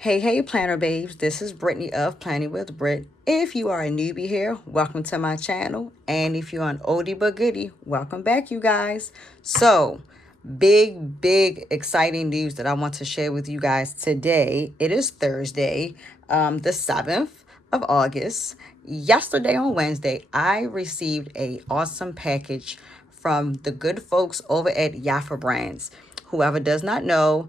Hey, planner babes, this is Brittany of Planning with Brit. If you are a newbie here, welcome to my channel. And if you're an oldie but goodie, welcome back, you guys. So, big, exciting news that I want to share with you guys today. It is Thursday, the 7th of August. Yesterday on Wednesday, I received a awesome package from the good folks over at Yafabrands. Whoever does not know,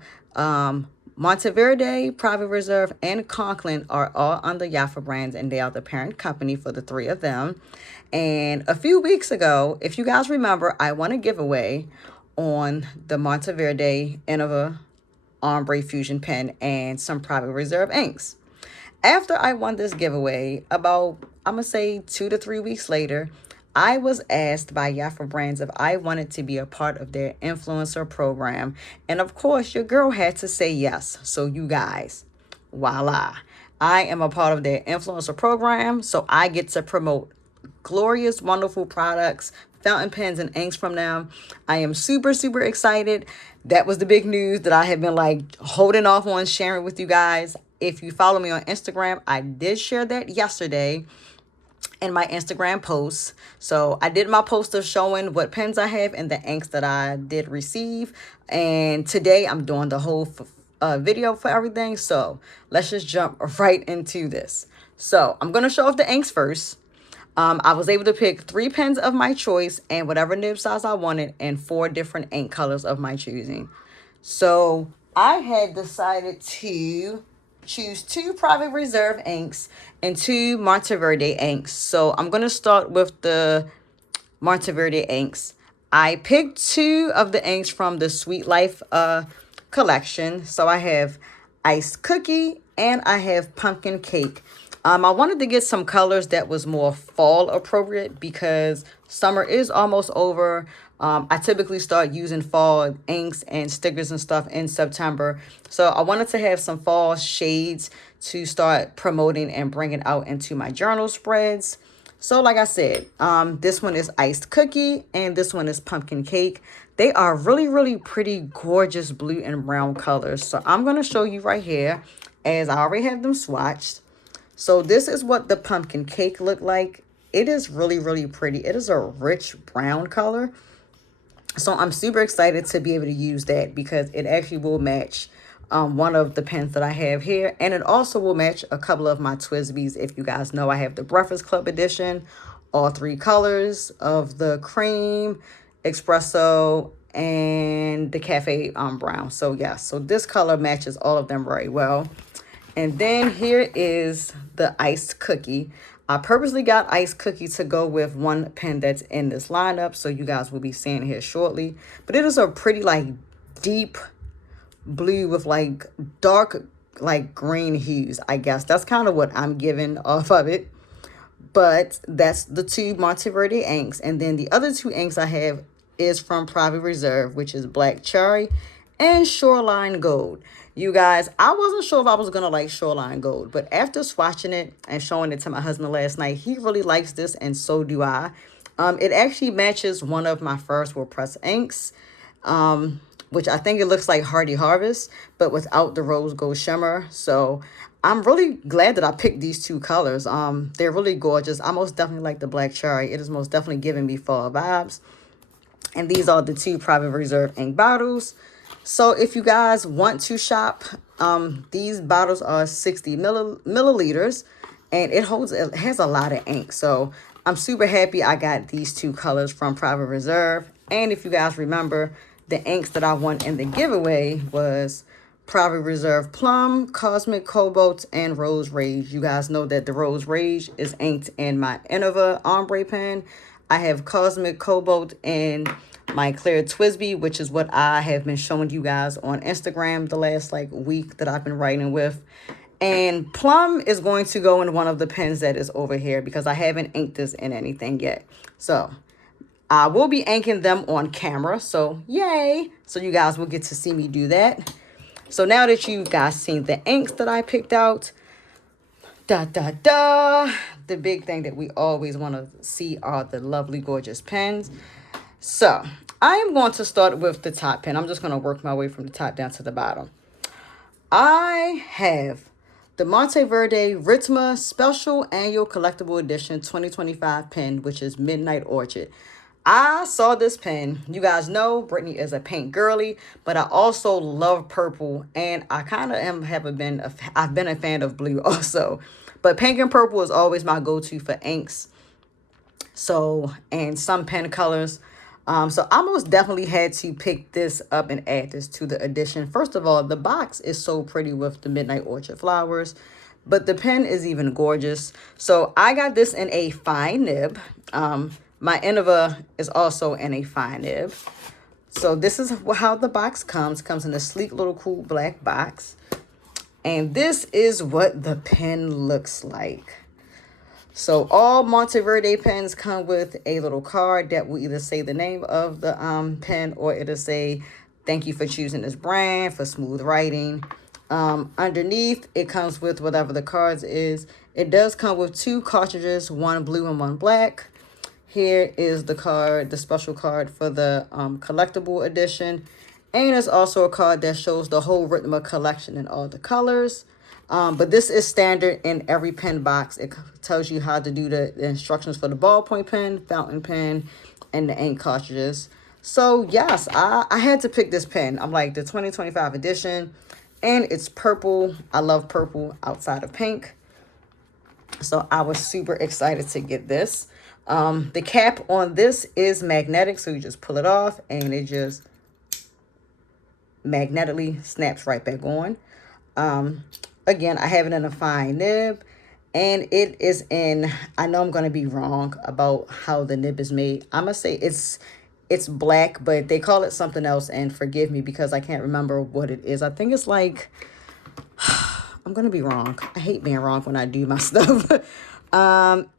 Monteverde Private Reserve and Conklin are all under Yafabrands, and they are the parent company for the three of them. And a few weeks ago, if you guys remember, I won a giveaway on the Monteverde Innova Ombre Fusion Pen and some Private Reserve inks. After I won this giveaway, about, I'm going to say 2 to 3 weeks later, I was asked by Yafabrands if I wanted to be a part of their influencer program. And of course, your girl had to say yes. So you guys, voila. I am a part of their influencer program. So I get to promote glorious, wonderful products, fountain pens and inks from them. I am super excited. That was the big news that I have been like holding off on sharing with you guys. If you follow me on Instagram, I did share that yesterday in my Instagram posts. So I did my post of showing what pens I have and the inks that I did receive. And today I'm doing the whole video for everything. So let's just jump right into this. So I'm going to show off the inks first. I was able to pick 3 pens of my choice and whatever nib size I wanted and 4 different ink colors of my choosing. So I had decided to choose 2 Private Reserve inks and 2 Monteverde inks. So I'm going to start with the Monteverde inks. I picked 2 of the inks from the Sweet Life collection. So I have Iced Cookie and I have Pumpkin Cake. I wanted to get some colors that was more fall appropriate because summer is almost over. I typically start using fall inks and stickers and stuff in September. So I wanted to have some fall shades to start promoting and bringing out into my journal spreads. So like I said, this one is Iced Cookie and this one is Pumpkin Cake. They are really pretty, gorgeous blue and brown colors. So I'm going to show you right here as I already have them swatched. So this is what the pumpkin cake looked like. It is really pretty. It is a rich brown color. So I'm super excited to be able to use that because it actually will match one of the pens that I have here. And it also will match a couple of my Twisbies. If you guys know, I have the Breakfast Club edition, all 3 colors of the cream, espresso, and the cafe brown. So yeah, so this color matches all of them very well. And then here is the Iced Cookie. I purposely got Iced Cookie to go with one pen that's in this lineup. So you guys will be seeing it here shortly. But it is a pretty like deep blue with like dark like green hues, I guess. That's kind of what I'm giving off of it. But that's the 2 Monteverde inks. And then the other 2 inks I have is from Private Reserve, which is Black Cherry and Shoreline Gold. You guys, I wasn't sure if I was going to like Shoreline Gold, but after swatching it and showing it to my husband last night, he really likes this and so do I. It actually matches one of my first will press inks, which I think it looks like Hardy Harvest, but without the rose gold shimmer. So I'm really glad that I picked these 2 colors. They're really gorgeous. I most definitely like the Black Cherry. It is most definitely giving me fall vibes. And these are the 2 Private Reserve ink bottles. So if you guys want to shop, these bottles are 60 milliliters and it has a lot of ink. So I'm super happy I got these 2 colors from Private Reserve. And if you guys remember, the inks that I won in the giveaway was Private Reserve Plum, Cosmic Cobalt, and Rose Rage. You guys know that the Rose Rage is inked in my Innova Ombre pen. I have Cosmic Cobalt and my clear Twisby, which is what I have been showing you guys on Instagram the last like week that I've been writing with. And Plum is going to go in one of the pens that is over here because I haven't inked this in anything yet. So I will be inking them on camera. So yay. So you guys will get to see me do that. So now that you guys seen the inks that I picked out, the big thing that we always want to see are the lovely, gorgeous pens. So I am going to start with the top pen. I'm just going to work my way from the top down to the bottom. I have the Monteverde Ritma Special Annual Collectible Edition 2025 pen, which is Midnight Orchid. I saw this pen. You guys know Brittany is a paint girly, but I also love purple, and I kind of I've been a fan of blue also. But pink and purple is always my go-to for inks. So, and some pen colors. So I most definitely had to pick this up and add this to the edition. First of all, the box is so pretty with the Midnight Orchid flowers, but the pen is even gorgeous. So I got this in a fine nib. My Innova is also in a fine nib. So this is how the box comes. It comes in a sleek little cool black box. And this is what the pen looks like. So all Monteverde pens come with a little card that will either say the name of the pen, or it'll say, thank you for choosing this brand, for smooth writing. Underneath, it comes with whatever the cards is. It does come with 2 cartridges, one blue and one black. Here is the card, the special card for the collectible edition. And there's also a card that shows the whole Ritma collection in all the colors. But this is standard in every pen box. It tells you how to do the instructions for the ballpoint pen, fountain pen, and the ink cartridges. So, yes, I had to pick this pen. I'm like, the 2025 edition, and it's purple. I love purple outside of pink. So, I was super excited to get this. The cap on this is magnetic, so you just pull it off, and it just magnetically snaps right back on. Again, I have it in a fine nib, and it is in, I know I'm going to be wrong about how the nib is made. I'm going to say it's black, but they call it something else, and forgive me because I can't remember what it is. I think it's like, I'm going to be wrong. I hate being wrong when I do my stuff.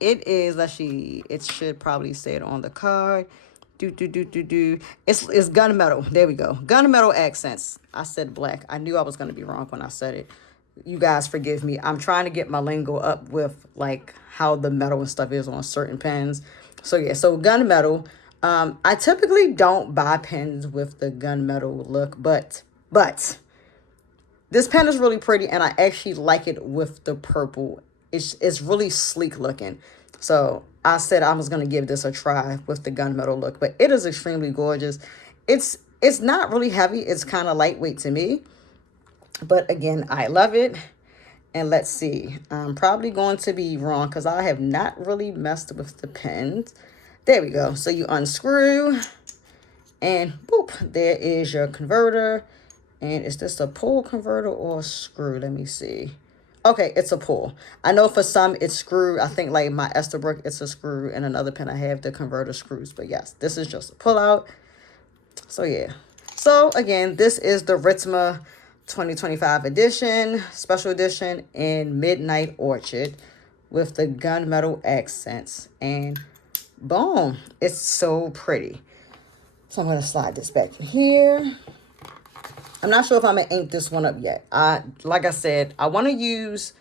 It is, let's see, it should probably say it on the card. It's gunmetal. There we go. Gunmetal accents. I said black. I knew I was going to be wrong when I said it. You guys forgive me. I'm trying to get my lingo up with like how the metal and stuff is on certain pens. So yeah, so gunmetal. I typically don't buy pens with the gunmetal look, but this pen is really pretty, and I actually like it with the purple. It's really sleek looking. So I said I was going to give this a try with the gunmetal look, but it is extremely gorgeous. It's not really heavy. It's kind of lightweight to me. But again, I love it. And let's see. I'm probably going to be wrong because I have not really messed with the pens. There we go. So you unscrew. And boop, there is your converter. And is this a pull converter or a screw? Let me see. Okay, it's a pull. I know for some it's screw. I think like my Esterbrook, it's a screw. And another pen I have the converter screws. But yes, this is just a pull out. So yeah. So again, this is the Ritma 2025 edition, special edition in Midnight Orchid with the gunmetal accents. And boom, it's so pretty. So I'm going to slide this back in here. I'm not sure if I'm going to ink this one up yet. Like I said, I want to use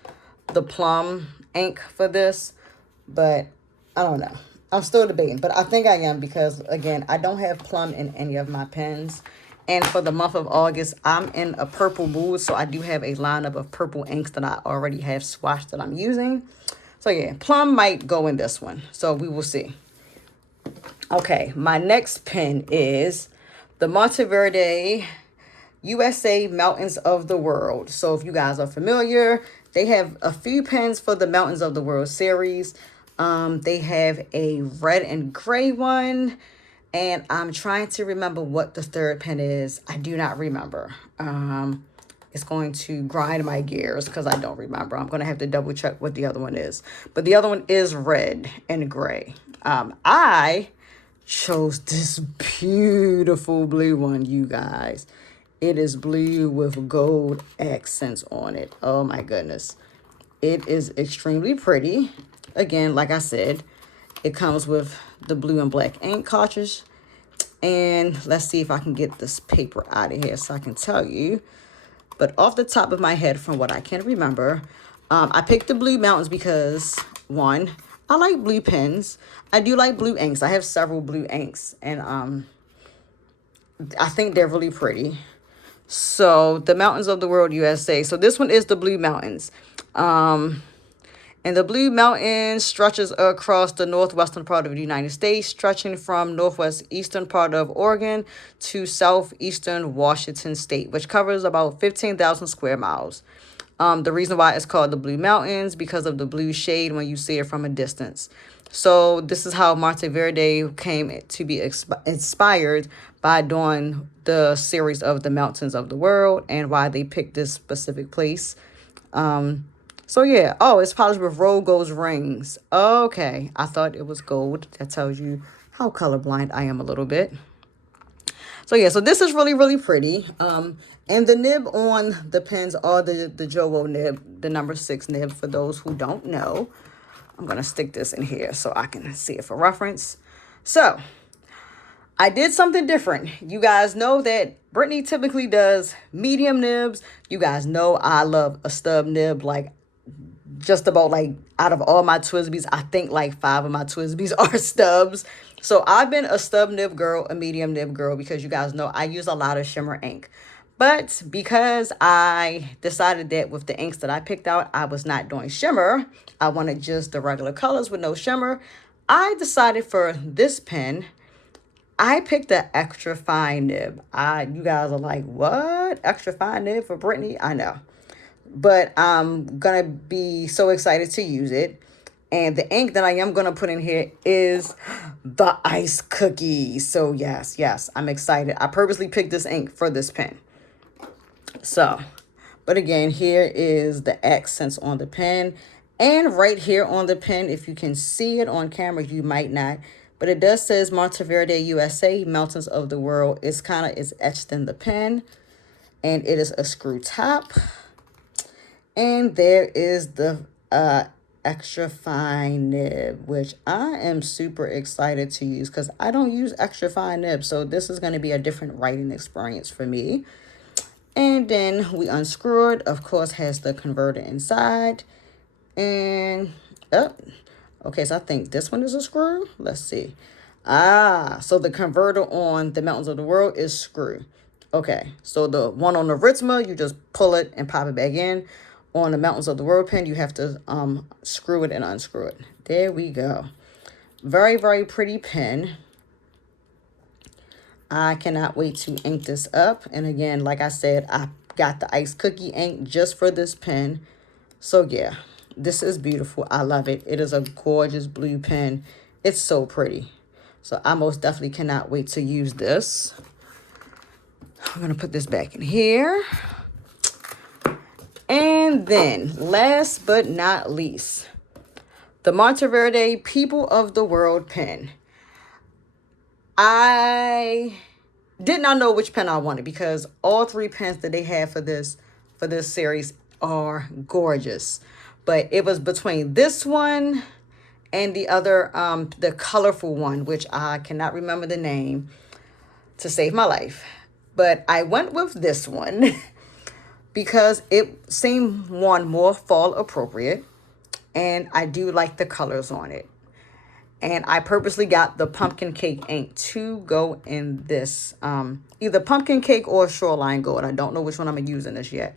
the plum ink for this, but I don't know. I'm still debating, but I think I am because, again, I don't have plum in any of my pens. And for the month of August, I'm in a purple mood, so I do have a lineup of purple inks that I already have swatched that I'm using. So yeah, plum might go in this one, so we will see. Okay, my next pen is the Monteverde USA Mountains of the World. So if you guys are familiar, they have a few pens for the Mountains of the World series. They have a red and gray one. And I'm trying to remember what the third pen is. I do not remember. It's going to grind my gears because I don't remember. I'm going to have to double check what the other one is. But the other one is red and gray. I chose this beautiful blue one, you guys. It is blue with gold accents on it. Oh my goodness. It is extremely pretty. Again, like I said, it comes with the blue and black ink cartridge. And let's see if I can get this paper out of here so I can tell you. But off the top of my head, from what I can remember, I picked the blue mountains because, one, I like blue pens. I do like blue inks. I have several blue inks. And I think they're really pretty. So the mountains of the world, USA. So this one is the Blue Mountains. And the Blue Mountains stretches across the northwestern part of the United States, stretching from northwest eastern part of Oregon to southeastern Washington State, which covers about 15,000 square miles. The reason why it's called the Blue Mountains, because of the blue shade when you see it from a distance. So this is how Monteverde came to be inspired by doing the series of the mountains of the world, and why they picked this specific place. So yeah, oh, it's polished with rose gold rings. Okay, I thought it was gold. That tells you how colorblind I am a little bit. So yeah, so this is really, really pretty. And the nib on the pens are the Jowo nib, the number 6 nib, for those who don't know. I'm going to stick this in here so I can see it for reference. So I did something different. You guys know that Brittany typically does medium nibs. You guys know I love a stub nib. Like, just about, like, out of all my Twisbies, I think like 5 of my Twisbies are stubs. So I've been a stub nib girl, a medium nib girl, because you guys know I use a lot of shimmer ink. But because I decided that with the inks that I picked out, I was not doing shimmer, I wanted just the regular colors with no shimmer, I decided for this pen, I picked the extra fine nib. You guys are like, what? Extra fine nib for Brittany? I know. But I'm going to be so excited to use it. And the ink that I am going to put in here is the Ice Cookie. So yes, I'm excited. I purposely picked this ink for this pen. So, but again, here is the accents on the pen. And right here on the pen, if you can see it on camera, you might not. But it does says Monteverde, USA, Mountains of the World. It's etched in the pen. And it is a screw top. And there is the extra fine nib, which I am super excited to use because I don't use extra fine nib. So this is going to be a different writing experience for me. And then we unscrew it. Of course, has the converter inside. And, okay, so I think this one is a screw. Let's see. So the converter on the Mountains of the World is screw. Okay, so the one on the Ritma, you just pull it and pop it back in. On the Mountains of the World pen, you have to screw it and unscrew it. There we go. Very, very pretty pen. I cannot wait to ink this up. And again, like I said, I got the Ice Cookie ink just for this pen. So yeah, this is beautiful. I love it. It is a gorgeous blue pen. It's so pretty. So I most definitely cannot wait to use this. I'm going to put this back in here. And then, last but not least, the Monteverde People of the World pen. I did not know which pen I wanted because all 3 pens that they have for this series are gorgeous. But it was between this one and the other, the colorful one, which I cannot remember the name to save my life. But I went with this one because it seemed, one, more fall appropriate. And I do like the colors on it. And I purposely got the pumpkin cake ink to go in this, either pumpkin cake or shoreline gold. I don't know which one I'm using this yet.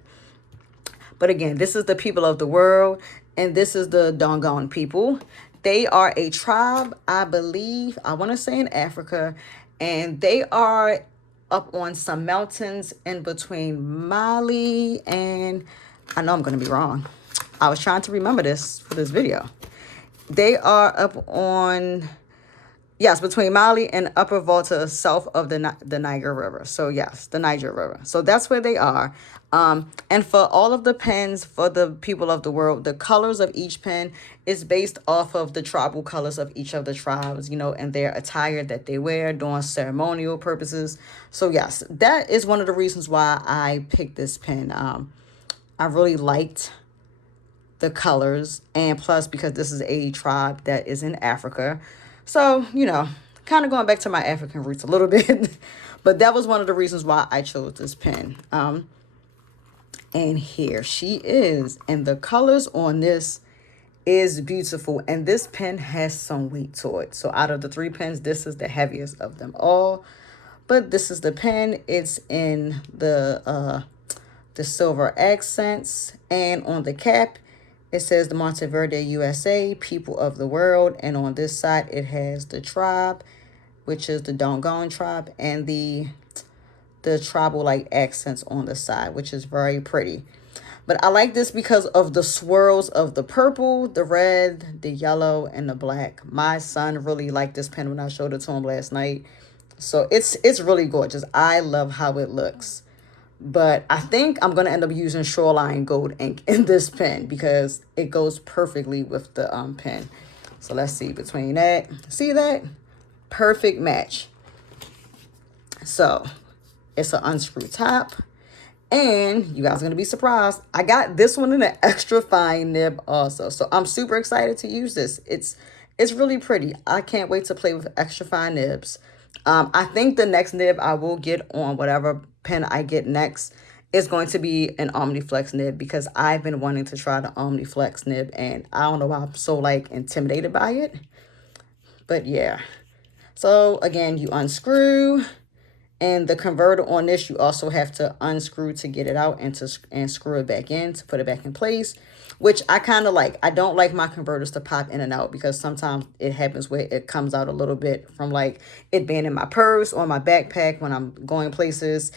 But again, this is the People of the World, and this is the Dogon people. They are a tribe, I believe, I want to say in Africa, and they are up on some mountains in between Mali and, I know I'm going to be wrong. I was trying to remember this for this video. They are up on, yes, between Mali and Upper Volta, south of the Niger River. So yes, the Niger River. So that's where they are. And for all of the pens for the People of the World, the colors of each pen is based off of the tribal colors of each of the tribes, you know, and their attire that they wear during ceremonial purposes. So yes, that is one of the reasons why I picked this pen. I really liked the colors, and plus because this is a tribe that is in Africa. So, you know, kind of going back to my African roots a little bit. But that was one of the reasons why I chose this pen. And here she is. And the colors on this is beautiful. And this pen has some weight to it. So out of the 3 pens, this is the heaviest of them all. But this is the pen. It's in the silver accents, and on the cap it says the Monteverde USA, people of the world, and on this side it has the tribe, which is the Dogon tribe, and the tribal like accents on the side, which is very pretty. But I like this because of the swirls of the purple, the red, the yellow, and the black. My son really liked this pen when I showed it to him last night. So it's really gorgeous. I love how it looks. But I think I'm going to end up using Shoreline Gold ink in this pen because it goes perfectly with the pen. So let's see between that. See that? Perfect match. So it's an unscrew top. And you guys are going to be surprised. I got this one in an extra fine nib also. So I'm super excited to use this. It's really pretty. I can't wait to play with extra fine nibs. I think the next nib I will get on whatever pen I get next is going to be an Omniflex nib because I've been wanting to try the Omniflex nib. And I don't know why I'm so like intimidated by it. But yeah. So again, you unscrew. And the converter on this, you also have to unscrew to get it out and screw it back in to put it back in place, which I kind of like. I don't like my converters to pop in and out because sometimes it happens where it comes out a little bit from like it being in my purse or my backpack when I'm going places,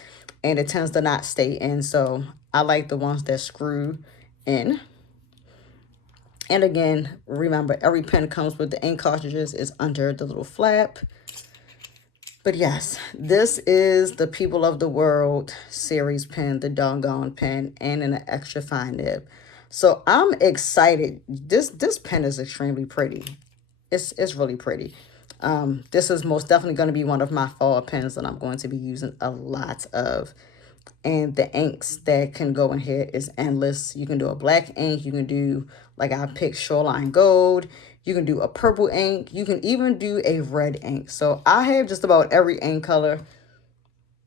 and it tends to not stay in. So I like the ones that screw in. And again, remember, every pen comes with the ink cartridges is under the little flap. But yes, this is the People of the World series pen, the Dogon pen, and in an extra fine nib. So I'm excited. This pen is extremely pretty. It's really pretty. This is most definitely going to be one of my fall pens that I'm going to be using a lot of. And the inks that can go in here is endless. You can do a black ink. You can do, like I picked Shoreline Gold. You can do a purple ink. You can even do a red ink. So I have just about every ink color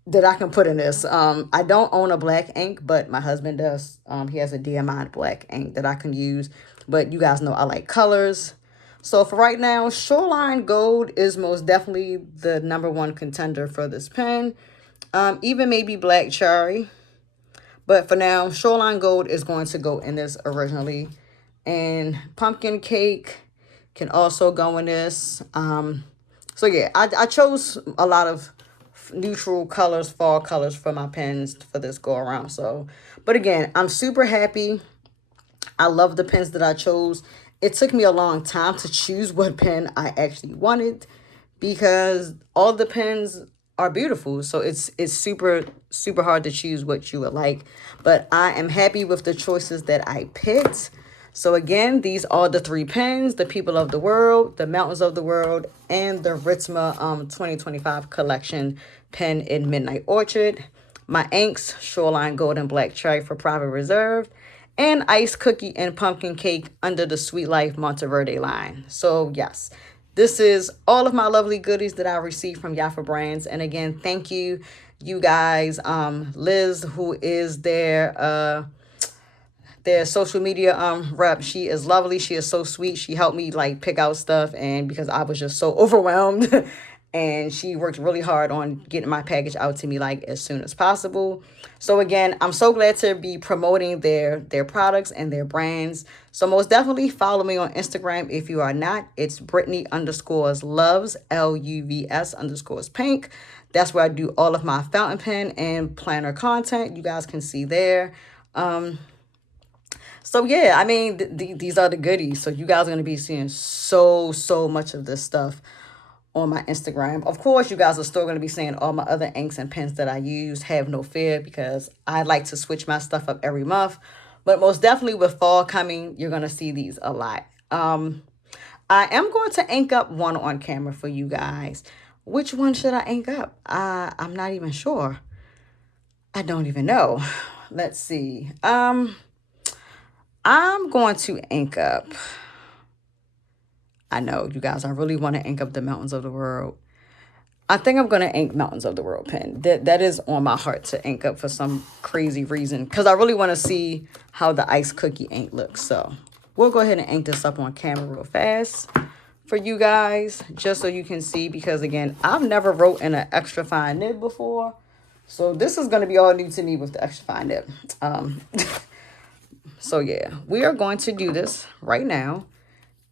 that I can put in this. I don't own a black ink, but my husband does. He has a Diamond black ink that I can use. But you guys know I like colors. So for right now, Shoreline Gold is most definitely the #1 contender for this pen. Even maybe Black Cherry. But for now, Shoreline Gold is going to go in this originally. And Pumpkin Cake can also go in this. So yeah, I chose a lot of neutral colors, fall colors for my pens for this go around. So, but again, I'm super happy. I love the pens that I chose. It took me a long time to choose what pen I actually wanted because all the pens are beautiful. So it's super hard to choose what you would like. But I am happy with the choices that I picked. So again, these are the 3 pens, the People of the World, the Mountains of the World, and the Ritma 2025 collection pen in Midnight Orchard. My inks, Shoreline Gold and Black Cherry for Private Reserve, and Ice Cookie and Pumpkin Cake under the Sweet Life Monteverde line. So yes, this is all of my lovely goodies that I received from Yafabrands. And again, thank you, you guys. Liz, who is their social media rep, she is lovely. She is so sweet. She helped me like pick out stuff, and because I was just so overwhelmed and she worked really hard on getting my package out to me like as soon as possible. So again, I'm so glad to be promoting their products and their brands. So most definitely follow me on Instagram if you are not. It's Brittany_loves, LUVS_pink. That's where I do all of my fountain pen and planner content. You guys can see there. So yeah, I mean, these are the goodies. So you guys are going to be seeing so much of this stuff on my Instagram. Of course, you guys are still going to be seeing all my other inks and pens that I use. Have no fear, because I like to switch my stuff up every month. But most definitely with fall coming, you're going to see these a lot. I am going to ink up one on camera for you guys. Which one should I ink up? I'm not even sure. I don't even know. Let's see. I'm going to ink up. I know, you guys, I really want to ink up the Mountains of the World. I think I'm going to ink Mountains of the World pen. That is on my heart to ink up for some crazy reason, because I really want to see how the Ice Cookie ink looks. So we'll go ahead and ink this up on camera real fast. for you guys, just so you can see, because again, I've never wrote in an extra fine nib before. So this is going to be all new to me with the extra fine nib. So yeah, we are going to do this right now.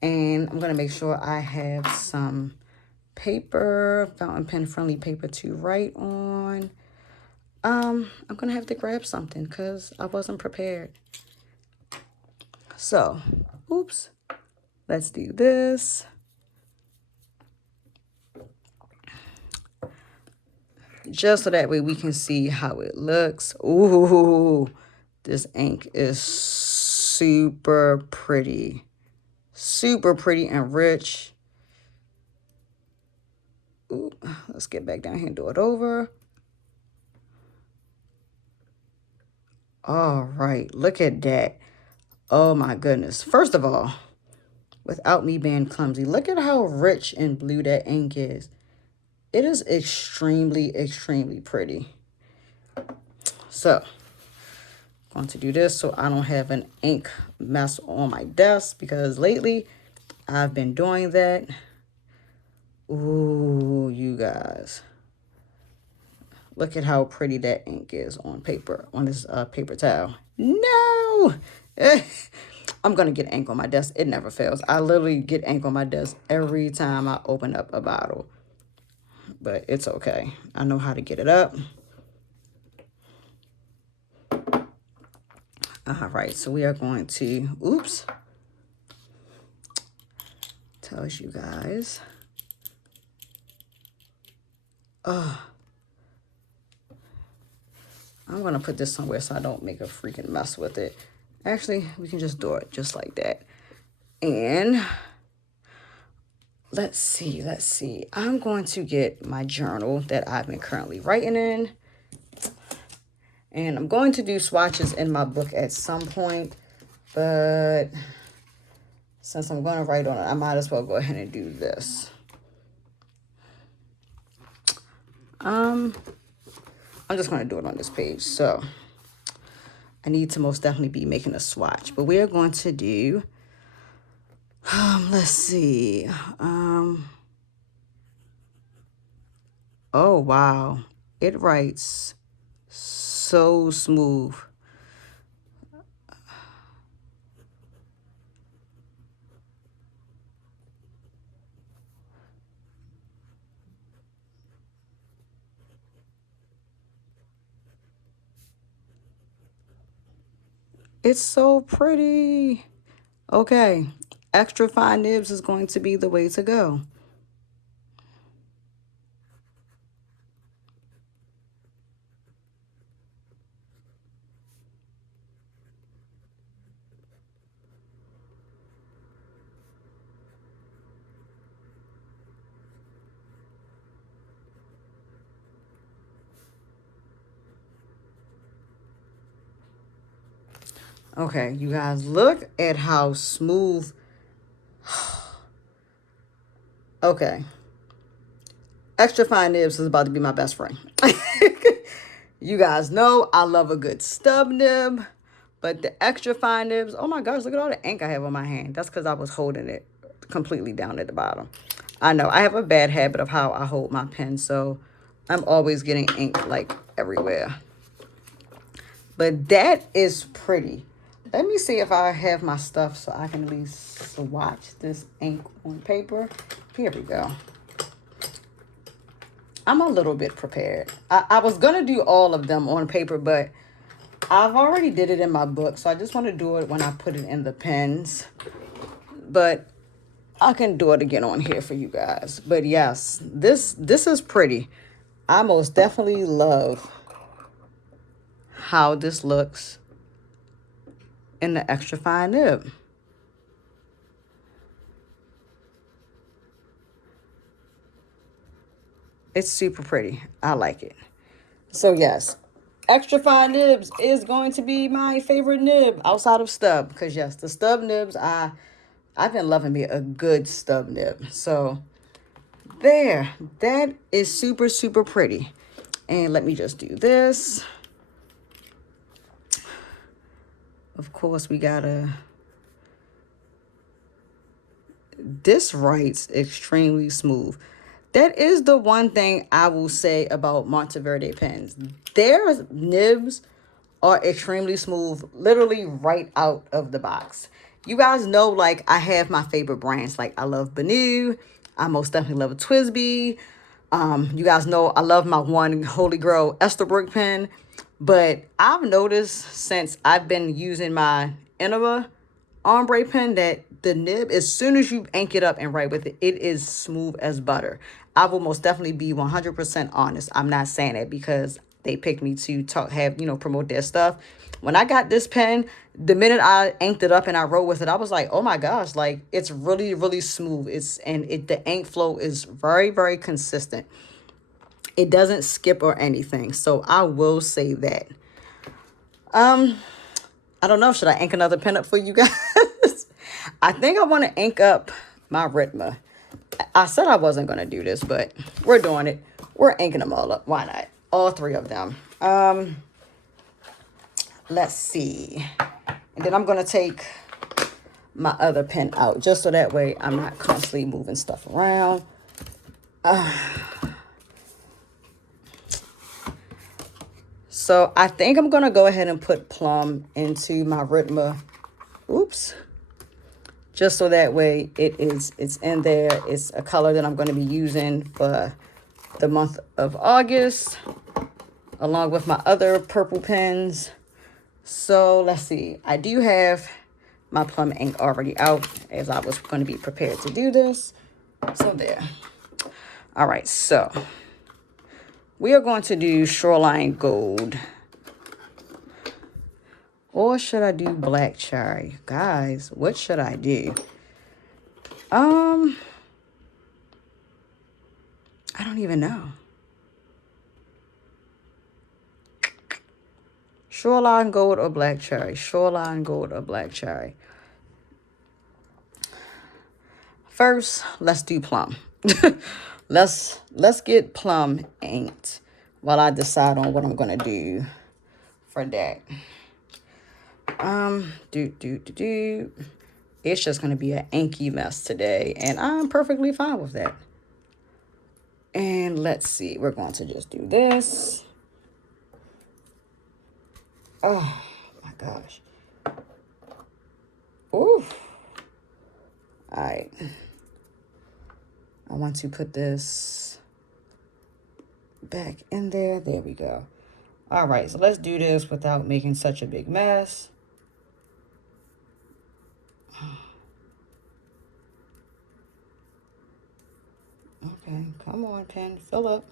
And I'm going to make sure I have some paper, fountain pen friendly paper to write on. I'm going to have to grab something because I wasn't prepared. So, oops. Let's do this. Just so that way we can see how it looks. Ooh, this ink is super pretty. Super pretty and rich. Ooh, let's get back down here and do it over. All right, look at that. Oh my goodness. First of all, without me being clumsy, look at how rich and blue that ink is. It is extremely, extremely pretty. So, I'm going to do this so I don't have an ink mess on my desk, because lately I've been doing that. Ooh, you guys. Look at how pretty that ink is on paper, on this paper towel. No! I'm going to get ink on my desk. It never fails. I literally get ink on my desk every time I open up a bottle. But it's okay. I know how to get it up. All right, so we are going to, oops, tells you guys. I'm going to put this somewhere so I don't make a freaking mess with it. Actually, we can just do it just like that. And let's see. I'm going to get my journal that I've been currently writing in. And I'm going to do swatches in my book at some point. But since I'm going to write on it, I might as well go ahead and do this. I'm just going to do it on this page. So I need to most definitely be making a swatch. But we are going to do, let's see. Oh, wow. It writes so smooth. It's so pretty. Okay, extra fine nibs is going to be the way to go. Okay, you guys, look at how smooth. Okay. Extra fine nibs is about to be my best friend. You guys know I love a good stub nib, but the extra fine nibs, oh my gosh, look at all the ink I have on my hand. That's because I was holding it completely down at the bottom. I know I have a bad habit of how I hold my pen, so I'm always getting ink like everywhere. But that is pretty. Let me see if I have my stuff so I can at least swatch this ink on paper. Here we go. I'm a little bit prepared. I was going to do all of them on paper, but I've already did it in my book. So I just want to do it when I put it in the pens. But I can do it again on here for you guys. But yes, this is pretty. I most definitely love how this looks in the extra fine nib. It's super pretty. I like it. So yes, extra fine nibs is going to be my favorite nib outside of stub. Because yes, the stub nibs, I've been loving me a good stub nib. So there, that is super, super pretty. And let me just do this. Of course, we gotta this writes extremely smooth. That is the one thing I will say about Monteverde pens. Their nibs are extremely smooth, literally right out of the box. You guys know, like, I have my favorite brands. Like, I love Benu. I most definitely love a Twisby. You guys know I love my one Holy Grail Estherbrook pen. But I've noticed since I've been using my Innova ombre pen that the nib, as soon as you ink it up and write with it, it is smooth as butter. I will most definitely be 100% honest. I'm not saying that because they picked me to promote their stuff. When I got this pen, the minute I inked it up and I wrote with it, I was like, oh my gosh, like, it's really, really smooth. The ink flow is very, very consistent. It doesn't skip or anything. So I will say that. I don't know. Should I ink another pen up for you guys? I think I want to ink up my Ritma. I said I wasn't going to do this, but we're doing it. We're inking them all up. Why not? All three of them. Let's see. And then I'm going to take my other pen out just so that way I'm not constantly moving stuff around. So I think I'm going to go ahead and put Plum into my Ritma. Oops. Just so that way it's in there. It's a color that I'm going to be using for the month of August, along with my other purple pens. So let's see. I do have my Plum ink already out, as I was going to be prepared to do this. So there. All right, so we are going to do Shoreline Gold. Or should I do Black Cherry? Guys, what should I do? I don't even know. Shoreline Gold or Black Cherry? Shoreline Gold or Black Cherry? First, let's do Plum. Let's get Plum inked while I decide on what I'm gonna do for that. It's just gonna be an inky mess today, and I'm perfectly fine with that. And let's see, we're going to just do this. Oh my gosh. Oof. All right. I want to put this back in there. There we go. All right, so let's do this without making such a big mess. Okay, come on, pen, fill up.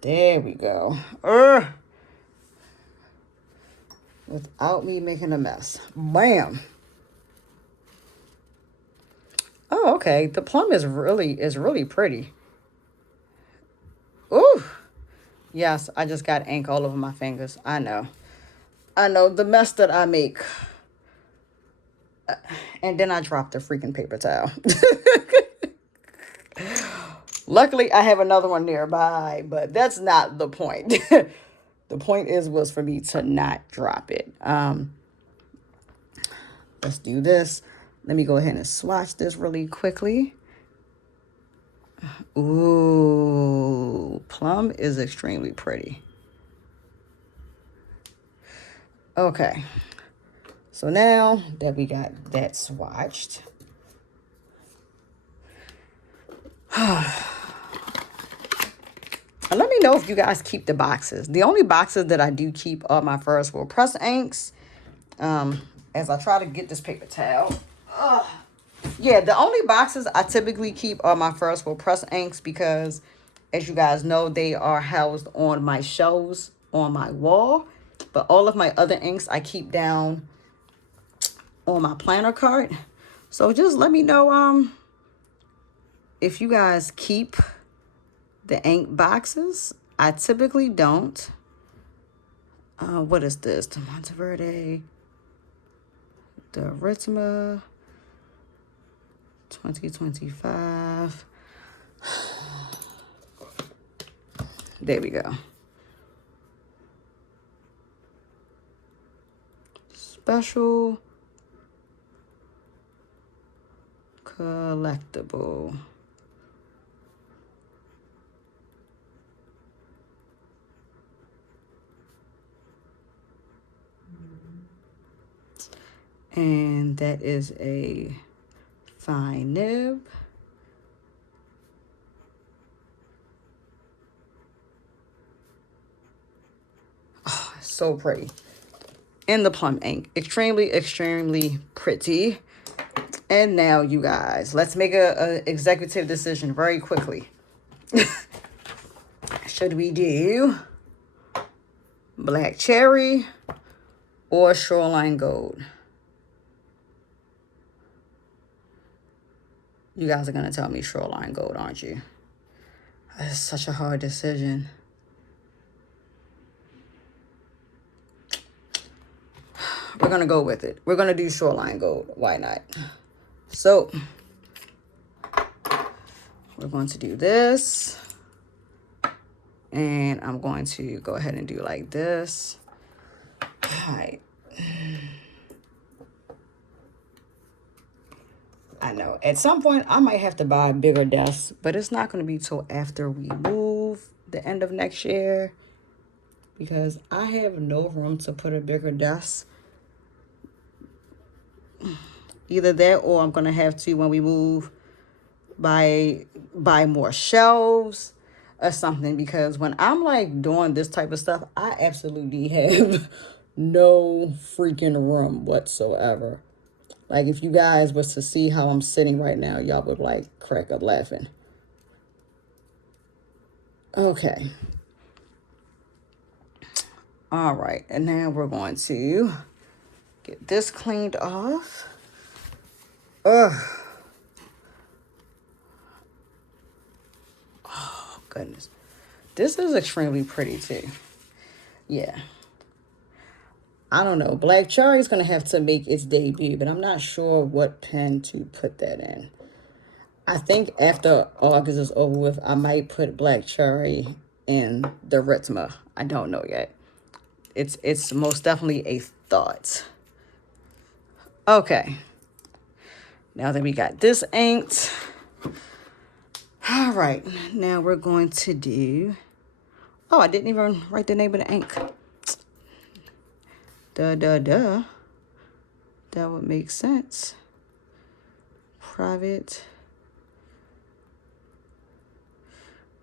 There we go. Without me making a mess. Bam. Oh, okay. The Plum is really pretty. Ooh. Yes, I just got ink all over my fingers. I know the mess that I make. And then I dropped the freaking paper towel. Luckily, I have another one nearby, but that's not the point. The point was for me to not drop it. Let's do this. Let me go ahead and swatch this really quickly. Ooh, Plum is extremely pretty. Okay. So now that we got that swatched, and let me know if you guys keep the boxes. The only boxes that I do keep are my Ferris wheel press inks. As I try to get this paper towel. Yeah, the only boxes I typically keep are my Ferris wheel press inks because, as you guys know, they are housed on my shelves on my wall. But all of my other inks I keep down on my planner cart. So just let me know if you guys keep the ink boxes. I typically don't. What is this? The Monteverde, the Ritma 2025. There we go. Special Collectible. And that is a fine nib. Oh, so pretty. And the plum ink. Extremely, extremely pretty. And now, you guys, let's make a executive decision very quickly. Should we do black cherry or shoreline gold? You guys are going to tell me shoreline gold, aren't you? That's such a hard decision. We're going to go with it. We're going to do shoreline gold. Why not? So, we're going to do this. And I'm going to go ahead and do like this. All right. I know. At some point, I might have to buy a bigger desk, but it's not going to be till after we move the end of next year, because I have no room to put a bigger desk. Either that, or I'm going to have to, when we move, buy more shelves or something, because when I'm like doing this type of stuff, I absolutely have no freaking room whatsoever. Like, if you guys was to see how I'm sitting right now, y'all would like crack up laughing. Okay. All right. And now we're going to get this cleaned off. Ugh. Oh, goodness. This is extremely pretty, too. Yeah. I don't know. Black cherry is going to have to make its debut, but I'm not sure what pen to put that in. I think after August is over with, I might put black cherry in the Ritma. I don't know yet. It's most definitely a thought. Okay. Now that we got this inked. All right. Now we're going to do... Oh, I didn't even write the name of the ink. That would make sense. Private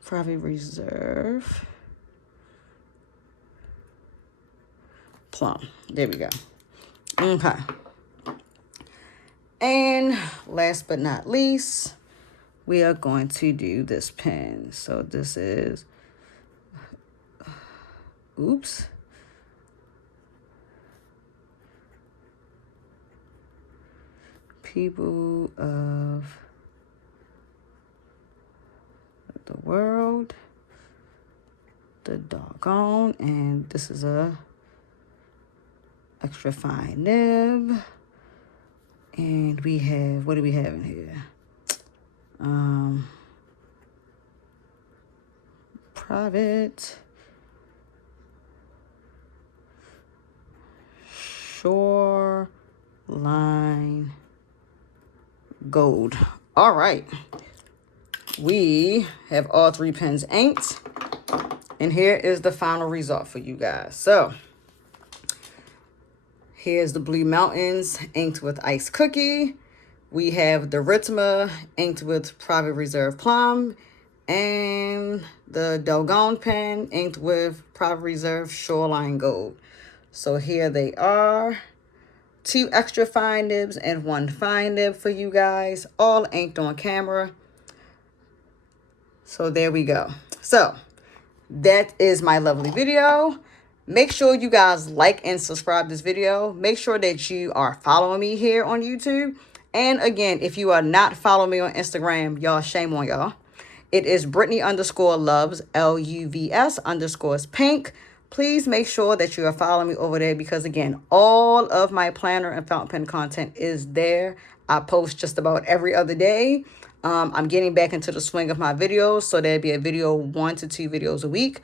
Reserve. Plum. There we go. Okay. And last but not least, we are going to do this pen. So this is... Oops. People of the world, the Dogon, and this is a extra fine nib. And we have, what do we have in here? Private Shoreline gold. All right. We have all three pens inked. And here is the final result for you guys. So, here's the Blue Mountains inked with Ice Cookie. We have the Ritma inked with Private Reserve Plum. And the Dogon pen inked with Private Reserve Shoreline Gold. So here they are. 2 extra fine nibs and 1 fine nib for you guys. All inked on camera. So there we go. So that is my lovely video. Make sure you guys like and subscribe this video. Make sure that you are following me here on YouTube. And again, if you are not following me on Instagram, y'all, shame on y'all. It is Brittany_loves, LUVS_pink. Please make sure that you are following me over there, because again, all of my planner and fountain pen content is there. I post just about every other day. I'm getting back into the swing of my videos, so there'll be a video, 1 to 2 videos a week.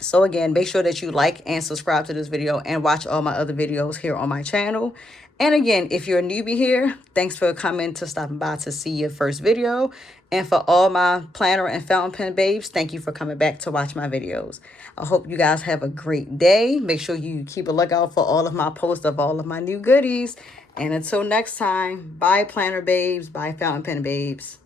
So again, make sure that you like and subscribe to this video and watch all my other videos here on my channel. And again, if you're a newbie here, thanks for coming to stopping by to see your first video. And for all my planner and fountain pen babes, thank you for coming back to watch my videos. I hope you guys have a great day. Make sure you keep a lookout for all of my posts of all of my new goodies. And until next time, bye planner babes, bye fountain pen babes.